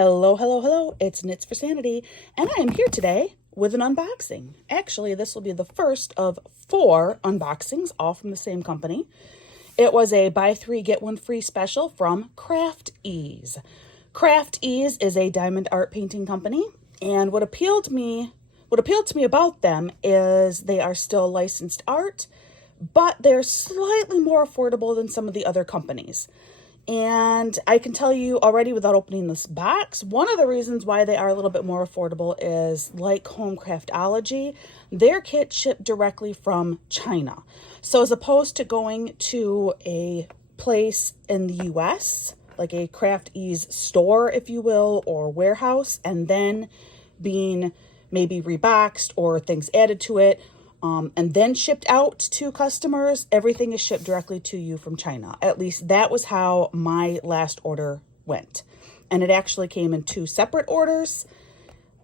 Hello, hello, hello. It's Knits for Sanity, and I am here today with an unboxing. Actually, this will be the first of 4 unboxings, all from the same company. It was a buy 3, get 1 free special from Craft Ease. Craft Ease is a diamond art painting company, and what appealed to me about them is they are still licensed art, but they're slightly more affordable than some of the other companies. And I can tell you already without opening this box, one of the reasons why they are a little bit more affordable is, like Home Craftology, their kit shipped directly from China. So as opposed to going to a place in the US, like a Craft Ease store, if you will, or warehouse, and then being maybe reboxed or things added to it, and then shipped out to customers, everything is shipped directly to you from China. At least that was how my last order went. And it actually came in 2 separate orders,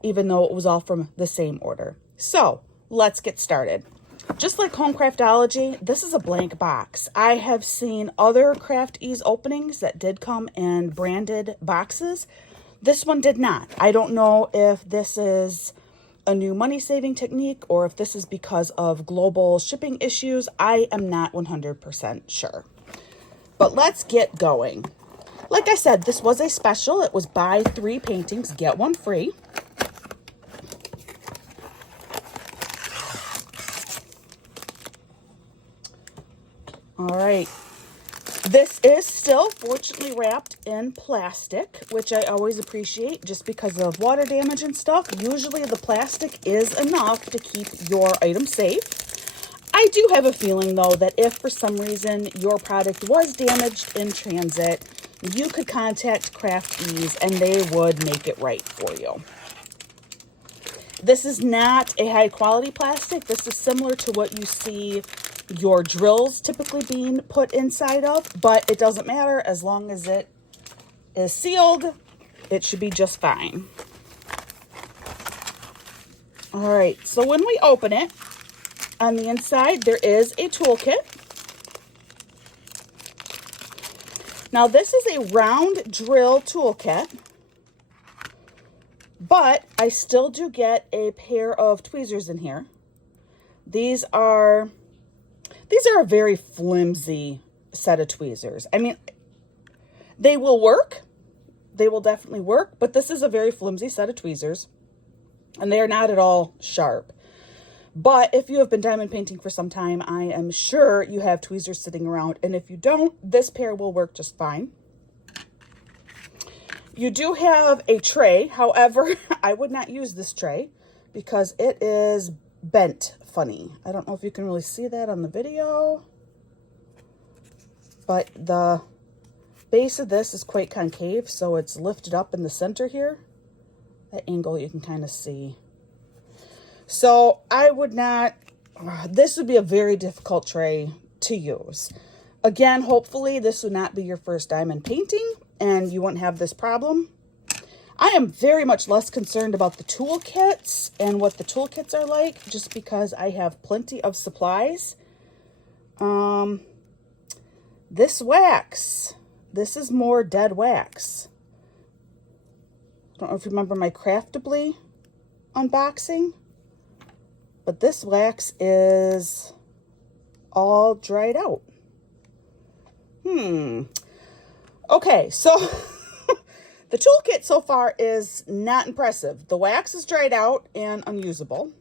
even though it was all from the same order. So let's get started. Just like Home Craftology, this is a blank box. I have seen other Craft Ease openings that did come in branded boxes. This one did not. I don't know if this is a new money-saving technique or if this is because of global shipping issues. I am not 100% sure. But let's get going. Like I said, this was a special. It was buy 3 paintings, get 1 free. All right. This is still fortunately wrapped in plastic, which I always appreciate just because of water damage and stuff. Usually the plastic is enough to keep your item safe. I do have a feeling though that if for some reason your product was damaged in transit, you could contact Craft Ease and they would make it right for you. This is not a high quality plastic. This is similar to what you see your drills typically being put inside of, but it doesn't matter. As long as it is sealed, it should be just fine. All right, so when we open it, on the inside there is a toolkit. Now this is a round drill toolkit, but I still do get a pair of tweezers in here. These are a very flimsy set of tweezers. I mean, they will work. They will definitely work, but this is a very flimsy set of tweezers, and they are not at all sharp. But if you have been diamond painting for some time, I am sure you have tweezers sitting around, and if you don't, this pair will work just fine. You do have a tray. However, I would not use this tray because it is bent funny. I don't know if you can really see that on the video, but the base of this is quite concave, so it's lifted up in the center here. That angle you can kind of see. So I would not, this would be a very difficult tray to use. Again, hopefully this would not be your first diamond painting and you won't have this problem. I am very much less concerned about the toolkits and what the toolkits are like, just because I have plenty of supplies. This wax, this is more dead wax. I don't know if you remember my Craftably unboxing, but this wax is all dried out. Okay, so the toolkit so far is not impressive. The wax is dried out and unusable.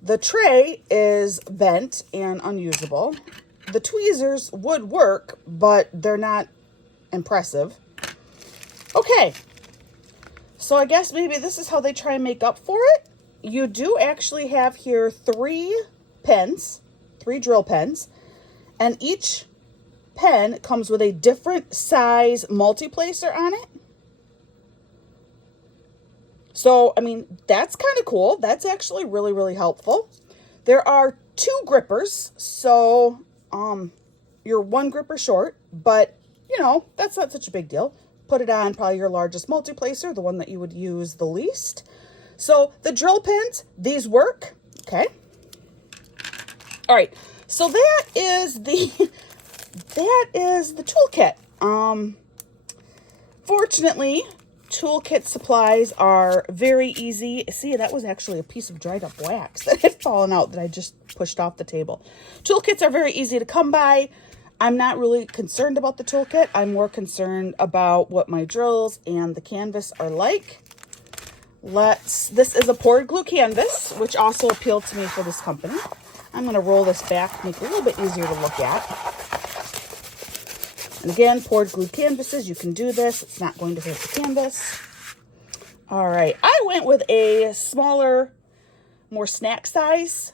The tray is bent and unusable. The tweezers would work, but they're not impressive. Okay, so I guess maybe this is how they try and make up for it. You do actually have here 3 pens, 3 drill pens, and each pen comes with a different size multi-placer on it. So, I mean, that's kind of cool. That's actually really, really helpful. There are 2 grippers, so you're 1 gripper short, but, you know, that's not such a big deal. Put it on probably your largest multi-placer, the one that you would use the least. So, the drill pins, these work, okay? All right, so that is the toolkit. Fortunately, toolkit supplies are very easy. See, that was actually a piece of dried up wax that had fallen out that I just pushed off the table. Toolkits are very easy to come by. I'm not really concerned about the toolkit. I'm more concerned about what my drills and the canvas are like. This is a poured glue canvas, which also appealed to me for this company. I'm going to roll this back, make it a little bit easier to look at. And again, poured glue canvases, you can do this. It's not going to hurt the canvas. All right, I went with a smaller, more snack size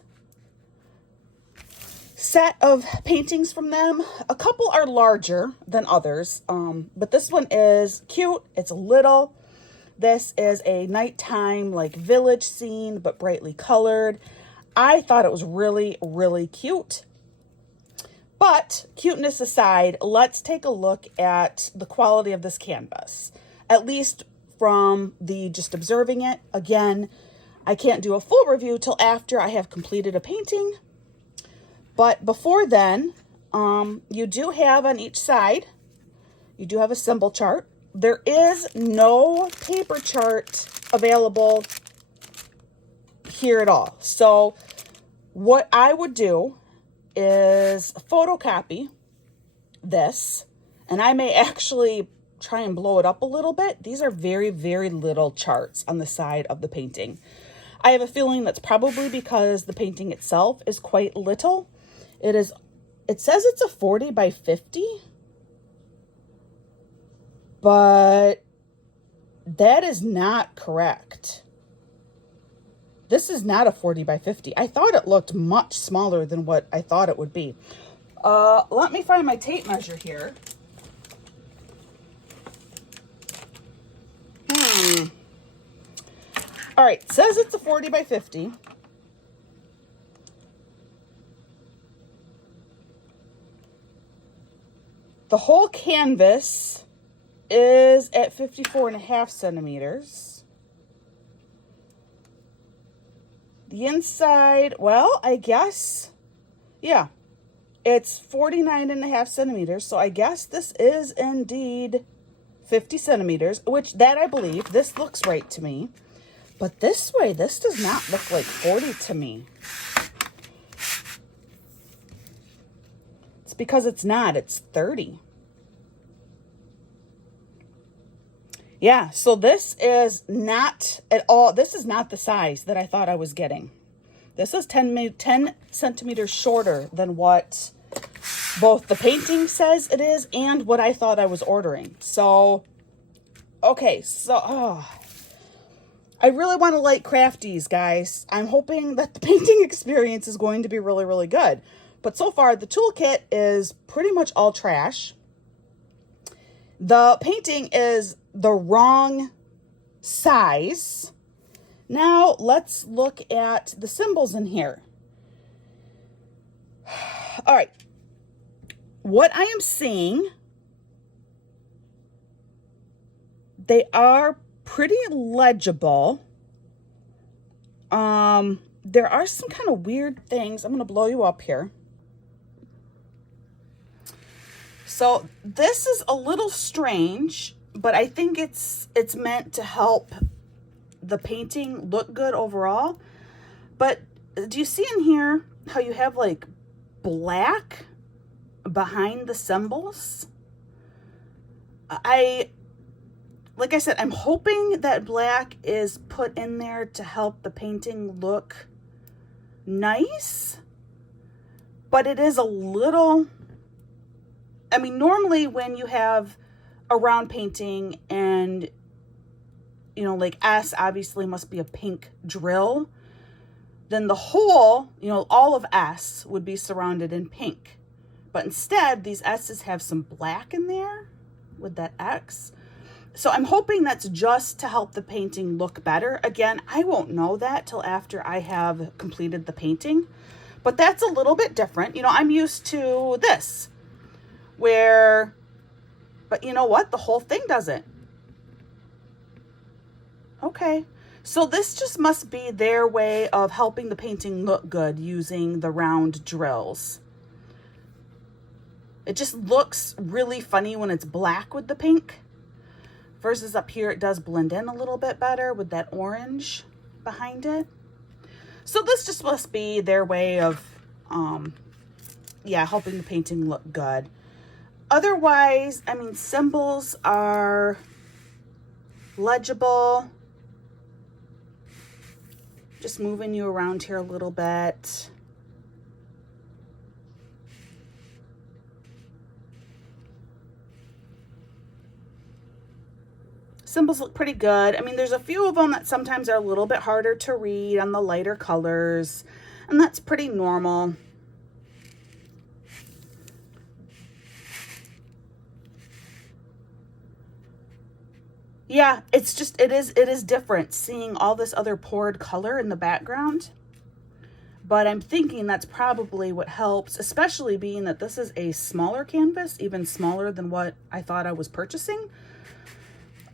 set of paintings from them. A couple are larger than others, but this one is cute. It's little. This is a nighttime like village scene, but brightly colored. I thought it was really, really cute. But cuteness aside, let's take a look at the quality of this canvas, at least from the just observing it. Again, I can't do a full review till after I have completed a painting. But before then, you do have on each side, you do have a symbol chart. There is no paper chart available here at all. So what I would do is photocopy this, and I may actually try and blow it up a little bit. These are very, very little charts on the side of the painting. I have a feeling that's probably because the painting itself is quite little. It says it's a 40 by 50, but that is not correct. This is not a 40 by 50. I thought it looked much smaller than what I thought it would be. Let me find my tape measure here. All right, it says it's a 40 by 50. The whole canvas is at 54.5 centimeters. The inside, well, I guess, yeah, it's 49.5 centimeters. So I guess this is indeed 50 centimeters, which that I believe. This looks right to me. But this way, this does not look like 40 to me. It's because it's not, it's 30. Yeah, so this is not at all, this is not the size that I thought I was getting. This is 10 centimeters shorter than what both the painting says it is and what I thought I was ordering. So, okay, so, I really want to like Crafties, guys. I'm hoping that the painting experience is going to be really, really good. But so far, the toolkit is pretty much all trash. The painting is the wrong size. Now, let's look at the symbols in here. All right. What I am seeing, they are pretty legible. There are some kind of weird things. I'm going to blow you up here. So this is a little strange, but I think it's meant to help the painting look good overall. But do you see in here how you have like black behind the symbols? Like I said, I'm hoping that black is put in there to help the painting look nice, but it is a little, I mean, normally when you have a round painting and, you know, like S obviously must be a pink drill, then the whole, you know, all of S would be surrounded in pink. But instead, these S's have some black in there with that X. So I'm hoping that's just to help the painting look better. Again, I won't know that till after I have completed the painting, but that's a little bit different. You know, I'm used to this where, but you know what? The whole thing doesn't. Okay. So this just must be their way of helping the painting look good using the round drills. It just looks really funny when it's black with the pink versus up here, it does blend in a little bit better with that orange behind it. So this just must be their way of, yeah, helping the painting look good. Otherwise, I mean, symbols are legible. Just moving you around here a little bit. Symbols look pretty good. I mean, there's a few of them that sometimes are a little bit harder to read on the lighter colors, and that's pretty normal. Yeah, it's just, it is different seeing all this other poured color in the background. But I'm thinking that's probably what helps, especially being that this is a smaller canvas, even smaller than what I thought I was purchasing.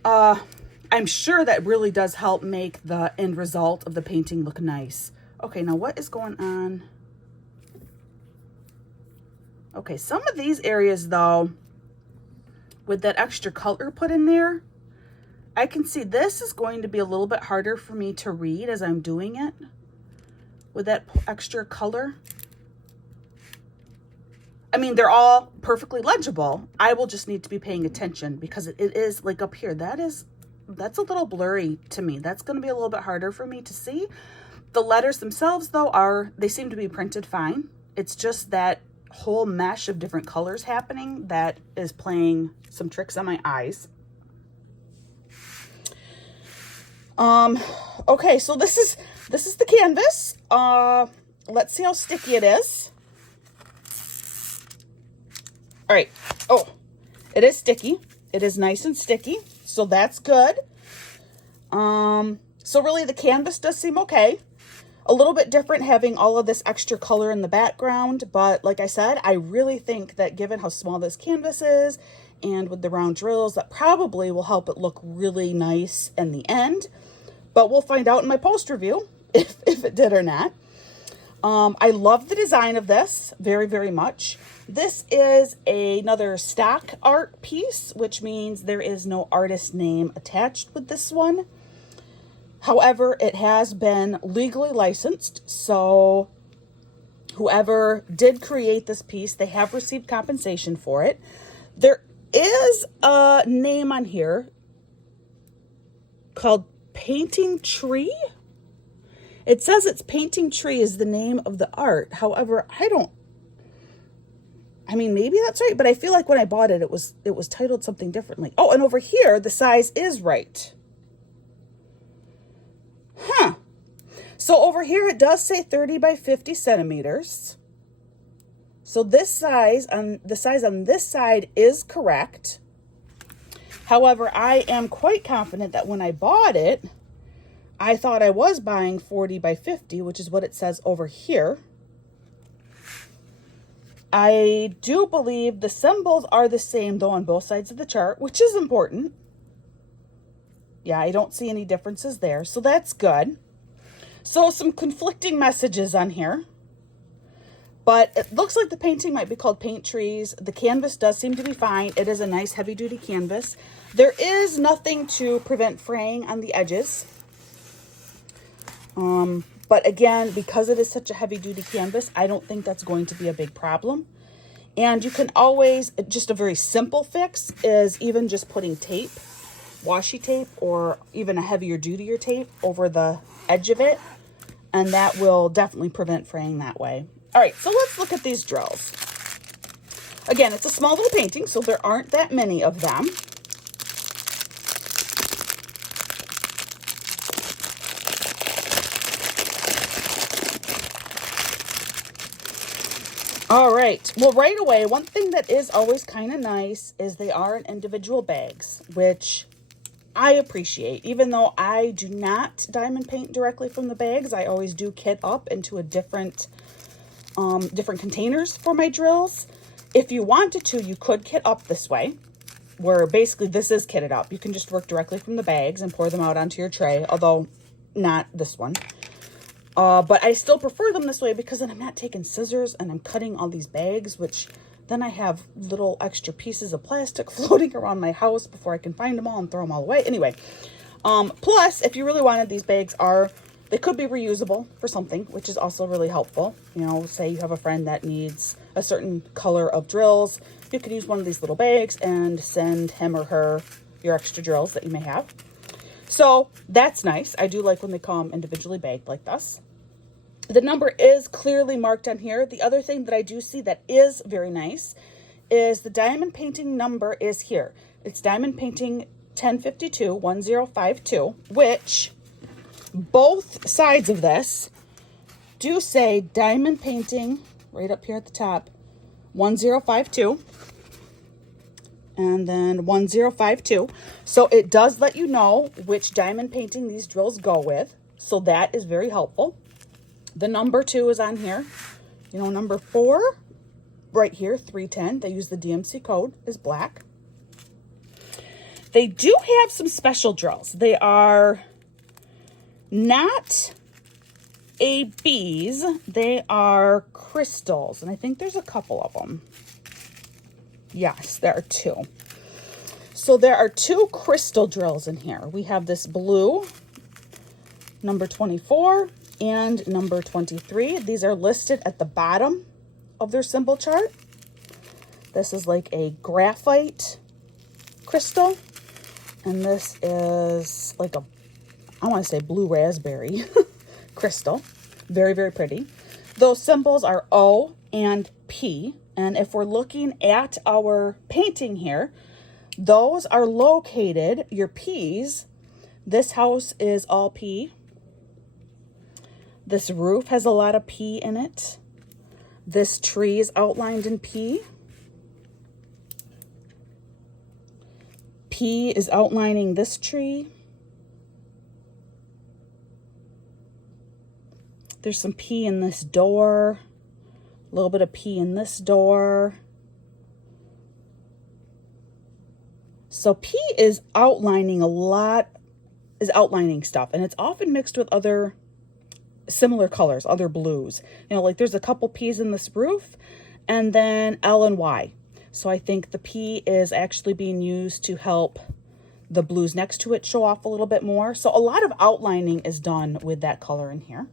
I'm sure that really does help make the end result of the painting look nice. Okay, now what is going on? Okay, some of these areas though, with that extra color put in there, I can see this is going to be a little bit harder for me to read as I'm doing it with that extra color. I mean, they're all perfectly legible. I will just need to be paying attention because it is like up here. That's a little blurry to me. That's going to be a little bit harder for me to see. The letters themselves though they seem to be printed fine. It's just that whole mesh of different colors happening that is playing some tricks on my eyes. Okay, so this is the canvas. Let's see how sticky it is. All right. Oh, it is sticky. It is nice and sticky. So that's good. So really the canvas does seem okay. A little bit different having all of this extra color in the background. But like I said, I really think that given how small this canvas is and with the round drills, that probably will help it look really nice in the end. But we'll find out in my post review if it did or not. I love the design of this very, very much. This is another stock art piece, which means there is no artist name attached with this one. However, it has been legally licensed, so whoever did create this piece, they have received compensation for it. There is a name on here called Painting Tree. It says it's Painting Tree is the name of the art. However, I mean, maybe that's right, but I feel like when I bought it, it was titled something differently. Oh, and over here, the size is right. Huh. So over here, it does say 30 by 50 centimeters. So the size on this side is correct. However, I am quite confident that when I bought it, I thought I was buying 40 by 50, which is what it says over here. I do believe the symbols are the same though on both sides of the chart, which is important. Yeah, I don't see any differences there, so that's good. So some conflicting messages on here, but it looks like the painting might be called Paint Trees. The canvas does seem to be fine. It is a nice heavy duty canvas. There is nothing to prevent fraying on the edges. But again, because it is such a heavy duty canvas, I don't think that's going to be a big problem. And you can always, just a very simple fix is even just putting tape, washi tape, or even a heavier dutier tape over the edge of it. And that will definitely prevent fraying that way. All right, so let's look at these drills. Again, it's a small little painting, so there aren't that many of them. All right, well, right away, one thing that is always kind of nice is they are in individual bags, which I appreciate. Even though I do not diamond paint directly from the bags, I always do kit up into a different containers for my drills. If you wanted to, you could kit up this way, where basically this is kitted up. You can just work directly from the bags and pour them out onto your tray, although not this one. But I still prefer them this way because then I'm not taking scissors and I'm cutting all these bags, which then I have little extra pieces of plastic floating around my house before I can find them all and throw them all away. Anyway, plus, if you really wanted, these bags they could be reusable for something, which is also really helpful. You know, say you have a friend that needs a certain color of drills. You could use one of these little bags and send him or her your extra drills that you may have. So that's nice. I do like when they come individually bagged like this. The number is clearly marked on here. The other thing that I do see that is very nice is the diamond painting number is here. It's diamond painting 1052-1052, which both sides of this do say diamond painting right up here at the top, 1052. And then 1052. So it does let you know which diamond painting these drills go with. So that is very helpful. The number 2 is on here. You know, number 4, right here, 310. They use the DMC code, is black. They do have some special drills. They are not ABs. They are crystals. And I think there's a couple of them. Yes, there are 2. So there are 2 crystal drills in here. We have this blue, number 24, and number 23. These are listed at the bottom of their symbol chart. This is like a graphite crystal. And this is like I want to say blue raspberry crystal. Very, very pretty. Those symbols are O and P. And if we're looking at our painting here, those are located, your P's. This house is all P. This roof has a lot of P in it. This tree is outlined in P. P is outlining this tree. There's some P in this door. A little bit of P in this door. So P is outlining outlining stuff. And it's often mixed with other similar colors, other blues. You know, like there's a couple P's in this roof, and then L and Y. So I think the P is actually being used to help the blues next to it show off a little bit more. So a lot of outlining is done with that color in here.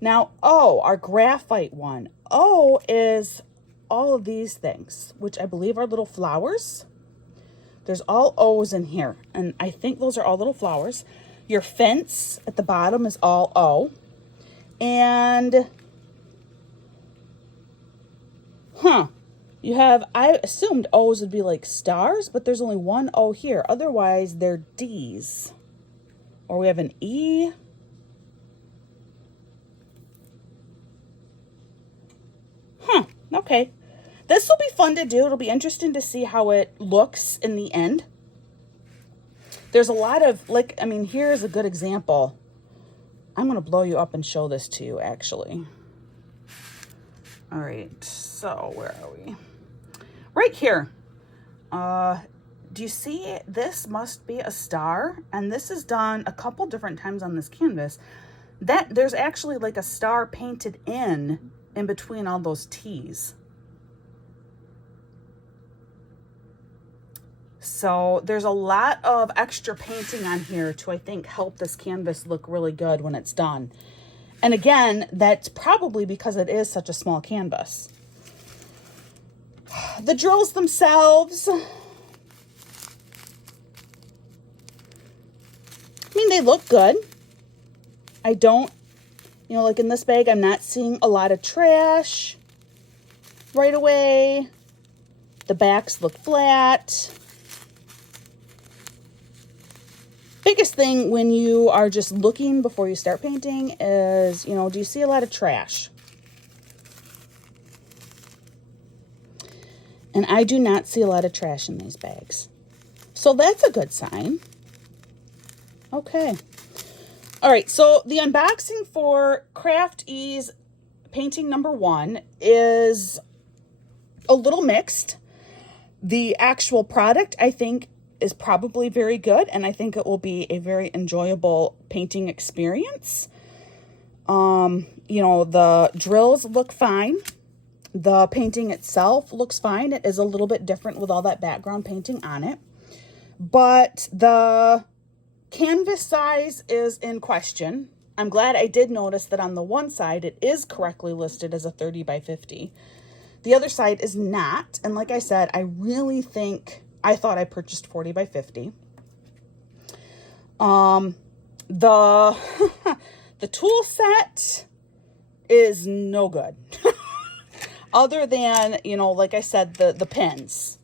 Now, O, our graphite one. O is all of these things, which I believe are little flowers. There's all O's in here, and I think those are all little flowers. Your fence at the bottom is all O. And, you have, I assumed O's would be like stars, but there's only one O here. Otherwise, they're D's. Or we have an E. Okay. This will be fun to do. It'll be interesting to see how it looks in the end. There's a lot of, like, I mean, here's a good example. I'm going to blow you up and show this to you, actually. All right. So, where are we? Right here. Do you see this must be a star? And this is done a couple different times on this canvas. There's actually like a star painted in between all those T's. So there's a lot of extra painting on here to, I think, help this canvas look really good when it's done. And again, that's probably because it is such a small canvas. The drills themselves, I mean, they look good. I don't, you know, like in this bag, I'm not seeing a lot of trash right away. The backs look flat. Biggest thing when you are just looking before you start painting is, you know, do you see a lot of trash? And I do not see a lot of trash in these bags. So that's a good sign. Okay. All right, so the unboxing for Craft Ease painting number 1 is a little mixed. The actual product, I think, is probably very good, and I think it will be a very enjoyable painting experience. You know, the drills look fine. The painting itself looks fine. It is a little bit different with all that background painting on it. But the canvas size is in question. I'm glad I did notice that on the one side, it is correctly listed as a 30 by 50. The other side is not. And like I said, I really think, I thought I purchased 40 by 50. The tool set is no good. Other than, you know, like I said, the pens.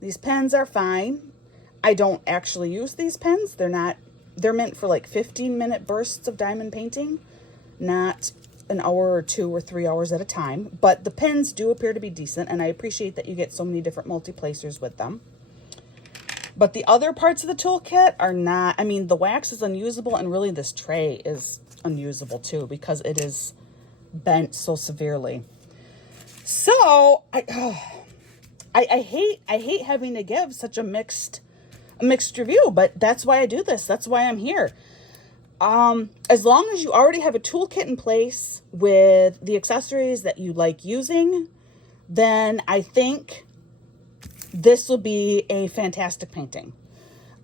These pens are fine. I don't actually use these pens. They're meant for like 15-minute bursts of diamond painting, not an hour or 2 or 3 hours at a time. But the pens do appear to be decent, and I appreciate that you get so many different multi-placers with them. But the other parts of the toolkit are not. I mean, the wax is unusable, and really this tray is unusable too because it is bent so severely. So I hate having to give such a mixed review, but that's why I do this. That's why I'm here. As long as you already have a toolkit in place with the accessories that you like using, then I think this will be a fantastic painting.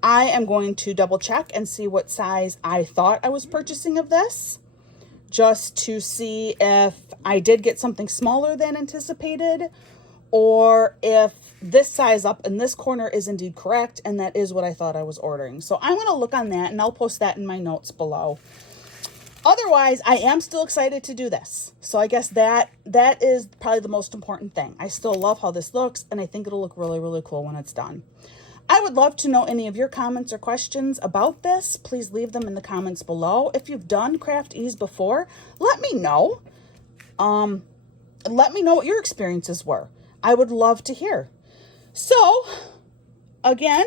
I am going to double check and see what size I thought I was purchasing of this, just to see if I did get something smaller than anticipated, or if this size up in this corner is indeed correct, and that is what I thought I was ordering. So I'm going to look on that, and I'll post that in my notes below. Otherwise, I am still excited to do this. So I guess that is probably the most important thing. I still love how this looks, and I think it'll look really, really cool when it's done. I would love to know any of your comments or questions about this. Please leave them in the comments below. If you've done Craft Ease before, let me know. Let me know what your experiences were. I would love to hear. So, again,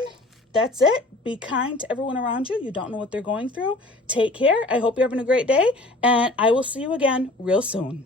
that's it. Be kind to everyone around you. You don't know what they're going through. Take care. I hope you're having a great day, and I will see you again real soon.